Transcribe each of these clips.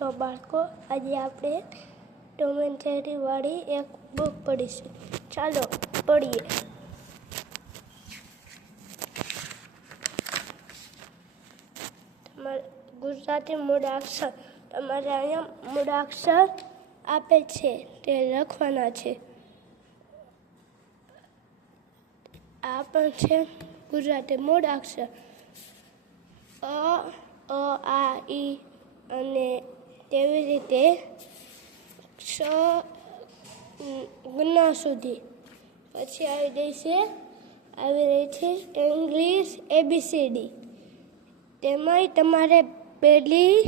તો બાળકો આજે આપણે ટોમ એન્ડ જેરી વાળી એક બુક પઢીશું. ચાલો પઢીએ. તમારે ગુજરાતી મૂળાક્ષર તમારે અહીંયા મૂળાક્ષર આપે છે તે લખવાના છે. આ પણ છે ગુજરાતી મૂળાક્ષર અ આ ઈ અને તેવી રીતે ગુના સુધી. પછી આવી રહી છે ઇંગ્લિશ ABCD. તેમાંય તમારે પહેલી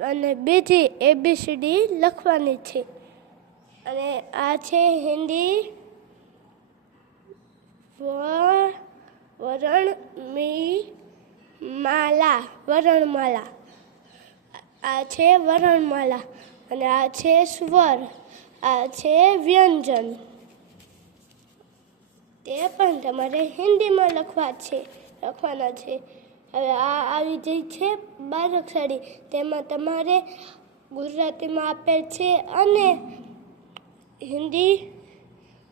અને બીજી ABCD લખવાની છે. અને આ છે હિન્દી વર્ણમાલા. આ છે વર્ણમાલા અને આ છે સ્વર, આ છે વ્યંજન. તે પણ તમારે હિન્દીમાં લખવાના છે. હવે આ આવી જાય છે બારાક્ષરી. તેમાં તમારે ગુજરાતીમાં આપેલ છે અને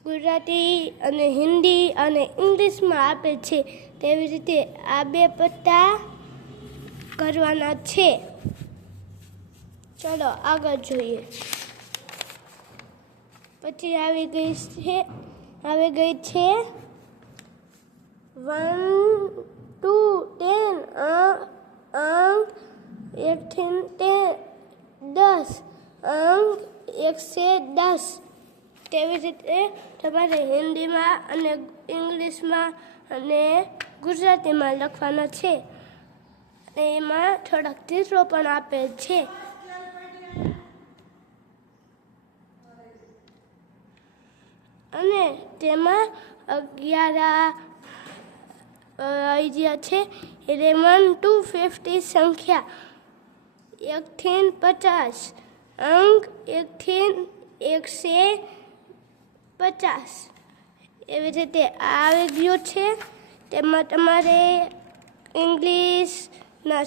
ગુજરાતી અને હિન્દી અને ઇંગ્લિશમાં આપેલ છે. તેવી રીતે આ બે પત્તા કરવાના છે. ચલો આગળ જોઈએ. પછી આવી ગઈ છે 1 to 10 અંક 1 થી 10 અંક 110. તેવી રીતે તમારે હિન્દીમાં અને ઇંગ્લિશમાં અને ગુજરાતીમાં લખવાના છે. એમાં થોડાક ચિત્રો પણ આપેલ છે. અને તેમાં 11 છે 11 to 50 સંખ્યા 1 થી 50 અંક 1 થી 150. એવી રીતે આવી ગયું છે. તેમાં તમારે ઇંગ્લિશના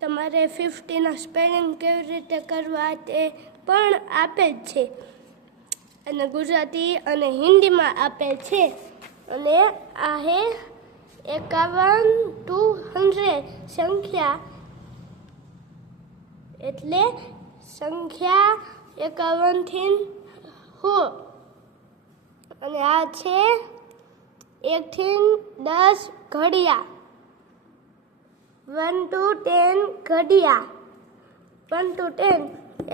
તમારે 50ના સ્પેલિંગ કેવી રીતે કરવા તે પણ આપેલ છે. અને ગુજરાતી અને હિન્દીમાં આપેલ છે. અને આ હે 51 to 100 સંખ્યા, એટલે સંખ્યા 51 થી 100. અને આ છે 1 થી 10 ઘડિયા, 1 to 10 ઘડિયા, 1 to 10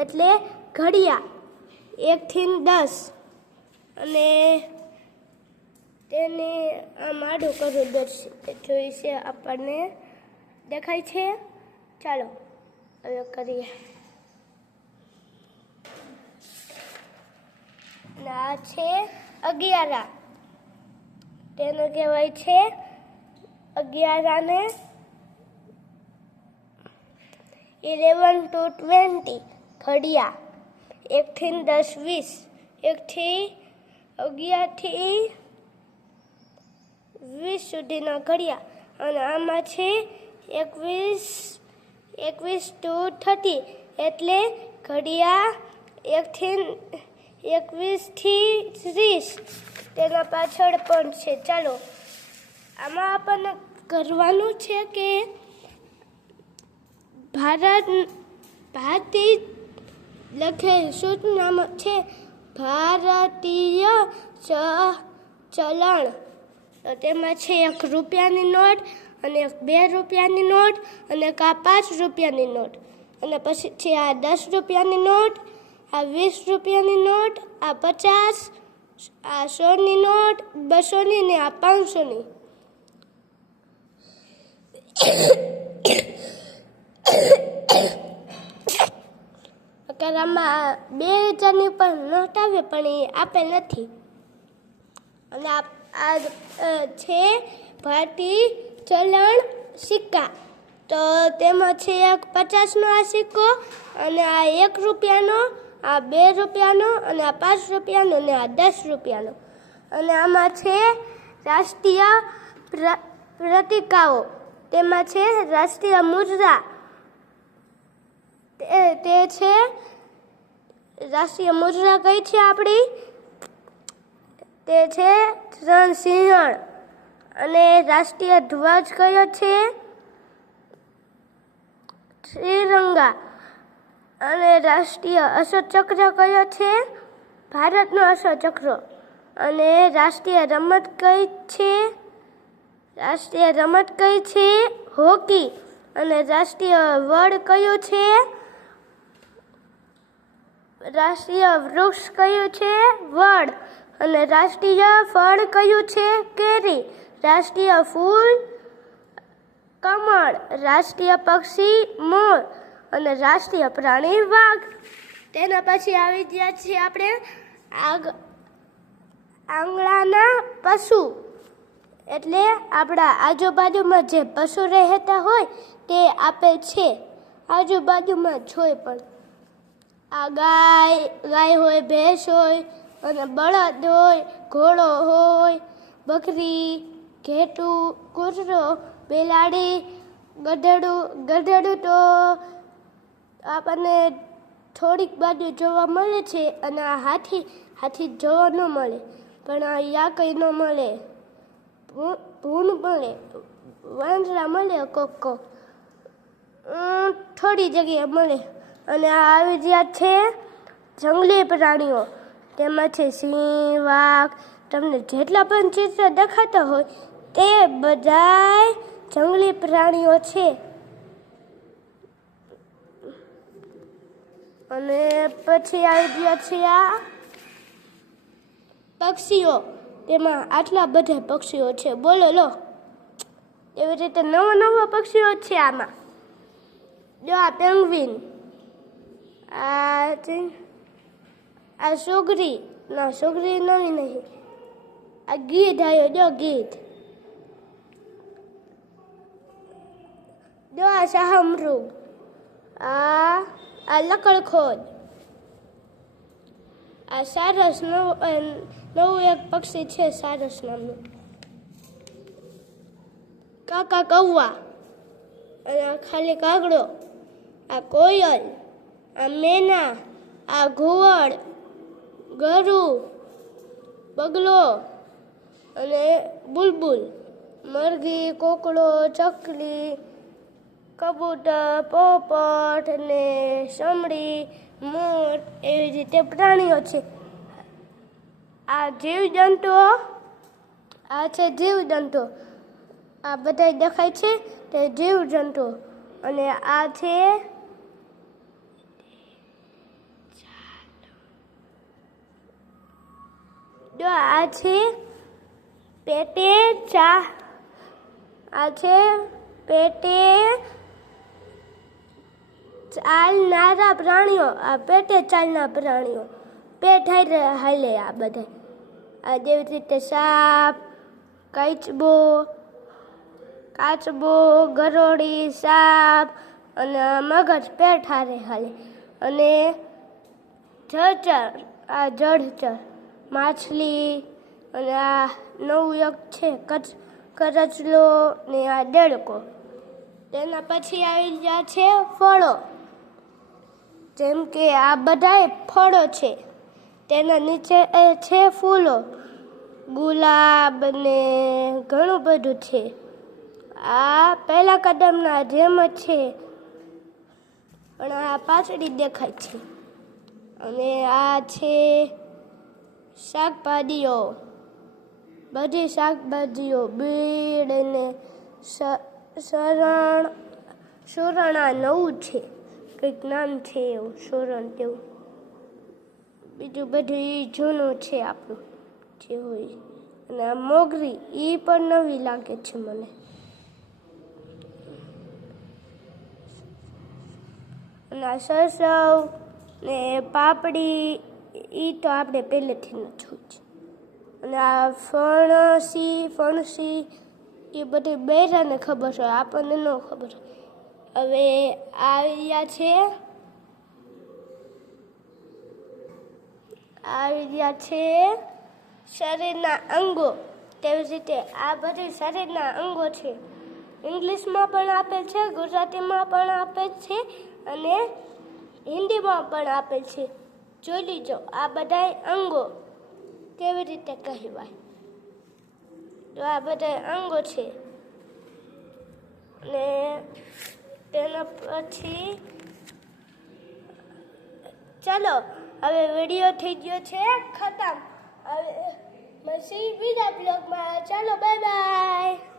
એટલે ઘડિયા 1 થી 10. અને તેને આમ આડું કરવું જોઈ છે. આપણને દેખાય છે. ચાલો હવે કરીએ. આ છે 11. તેને કહેવાય છે 11 ને 11 to 20 ઘડિયા, 1 થી 10 20, 1 થી 11 થી 20 સુધીના ઘડિયા. અને આમાં છે 21 to 30 એટલે ઘડિયા 1 થી 21 થી 30. તેના પાછળ પણ છે. ચાલો આમાં આપણને કરવાનું છે કે ભારતીય લખે શું નામ છે? ભારતીય ચલણ. તો તેમાં છે 1 રૂપિયાની નોટ અને 2 રૂપિયાની નોટ અને એક 5 રૂપિયાની નોટ. અને પછી છે આ 10 રૂપિયાની નોટ, આ 20 રૂપિયાની નોટ, આ 50, આ 100ની નોટ, 200ની ને આ 500ની. અત્યારે આમાં 2000ની પણ નોટ આવે પણ એ આપેલ નથી. અને આ છે ભારતીય ચલણ સિક્કા. તો તેમાં છે એક 50નો આ સિક્કો અને આ 1 રૂપિયાનો, આ 2 રૂપિયાનો અને આ 5 રૂપિયાનો અને આ 10 રૂપિયાનો. અને આમાં છે રાષ્ટ્રીય પ્રતિકાઓ. તેમાં છે રાષ્ટ્રીય મુદ્રા, તે છે રાષ્ટ્રીય મુદ્રા કઈ છે આપણી, તે છે ત્રણ સિંહણ. અને રાષ્ટ્રીય ધ્વજ કયો છે, ત્રિરંગા. અને રાષ્ટ્રીય અશોક ચક્ર કયો છે, ભારતનો અશોક ચક્ર. અને રાષ્ટ્રીય રમત કઈ છે, રાષ્ટ્રીય રમત કઈ છે, હોકી. અને રાષ્ટ્રીય વડ કયું છે, રાષ્ટ્રીય વૃક્ષ કયું છે, વડ. અને રાષ્ટ્રીય ફળ કયું છે, કેરી. રાષ્ટ્રીય ફૂલ કમળ. રાષ્ટ્રીય પક્ષી મોર. અને રાષ્ટ્રીય પ્રાણી વાઘ. તેના પછી આવી ગયા છીએ આપણે આંગણાના પશુ, એટલે આપણા આજુબાજુમાં જે પશુ રહેતા હોય તે આપે છે. આજુબાજુમાં જોઈ પણ આ ગાય હોય, ભેંસ હોય, અને બળદ હોય, ઘોડો હોય, બકરી, ઘેટું, કૂતરો, બિલાડી, ગધેડું તો આપણને થોડીક બાજુ જોવા મળે છે. અને આ હાથી જોવા ન મળે, પણ યા કંઈ ન મળે, ભૂંડ મળે, વાંદરા મળે, કોક થોડી જગ્યાએ મળે. અને આ આવી ગયા છે જંગલી પ્રાણીઓ, તેમાં છે સિંહ, વાઘ. તમને જેટલા પણ ચિત્ર દેખાતા હોય તે બધાય જંગલી પ્રાણીઓ છે. અને પછી આવી ગયા છે આ પક્ષીઓ, તેમાં આટલા બધા પક્ષીઓ છે, બોલો લો. એવી રીતે નવા પક્ષીઓ છે આમાં. જો આ પેંગ્વિન, આ સુગરી, ના સુગરી નવી નહીં, આ ગીધ આવ્યો, જો ગીધ. જો આ શાહમૃગ, આ લકડખોદ, આ સારસ, નવું એક પક્ષી છે સારસ નામનું. કાકા કૌવા, અને આ ખાલી કાગડો, આ કોયલ, આ મેના, આ ઘુવડ, ગરુ, બગલો, અને બુલબુલ, મરઘી, કોકડો, ચકલી, કબૂતર, પોપટ, અને સમડી, મોર. એવી રીતે પ્રાણીઓ છે. આ જીવજંતુઓ, આ છે જીવજંતુ, આ બધા દેખાય છે તે જીવજંતુ. અને આ છે જો આ છે પેટે ચાલનારા પ્રાણીઓ, આ પેટે ચાલનારા પ્રાણીઓ, પેટ હાલે આ બધા. આ જેવી રીતે સાપ, કાચબો, ગરોળી, સાપ, અને મગજ પેટ હારે હાલે. અને જળચર, આ જળચર, માછલી. અને આ નવું એક છે કરચલો, ને આ દેડકો. તેના પછી આવી ગયા છે ફળો, જેમ કે આ બધાય ફળો છે. તેના નીચે છે ફૂલો, ગુલાબ ને ઘણું બધું છે. આ પહેલા કદમના જેમ જ છે, પણ આ પાછળી દેખાય છે. અને આ છે શાકભાજીઓ, બધી શાકભાજીઓ, બીડ અને સુરણ. આ નવું છે, કંઈક નામ છે એવું, સુરણ તેવું. બીજું બધું જૂનું છે આપણું જે હોય. અને આ મોગરી, એ પણ નવી લાગે છે મને. અને આ સરસવ ને પાપડી, એ તો આપણે પહેલેથી ન જોયું છે. અને આ ફણસી, એ બધી બૈરાને ખબર હોય, આપણને ન ખબર હોય. હવે આવી ગયા છે શરીરના અંગો. તેવી રીતે આ બધી શરીરના અંગો છે. ઇંગ્લિશમાં પણ આપેલ છે, ગુજરાતીમાં પણ આપેલ છે અને હિન્દીમાં પણ આપેલ છે. જોઈ લીજો આ બધાય અંગો કેવી રીતે કહેવાય. તો આ બધા અંગો છે ને તેના પછી ચાલો હવે વિડીયો થઈ ગયો છે ખતમ. હવે મળશે બીજા બ્લોગમાં. ચાલો બાય બાય.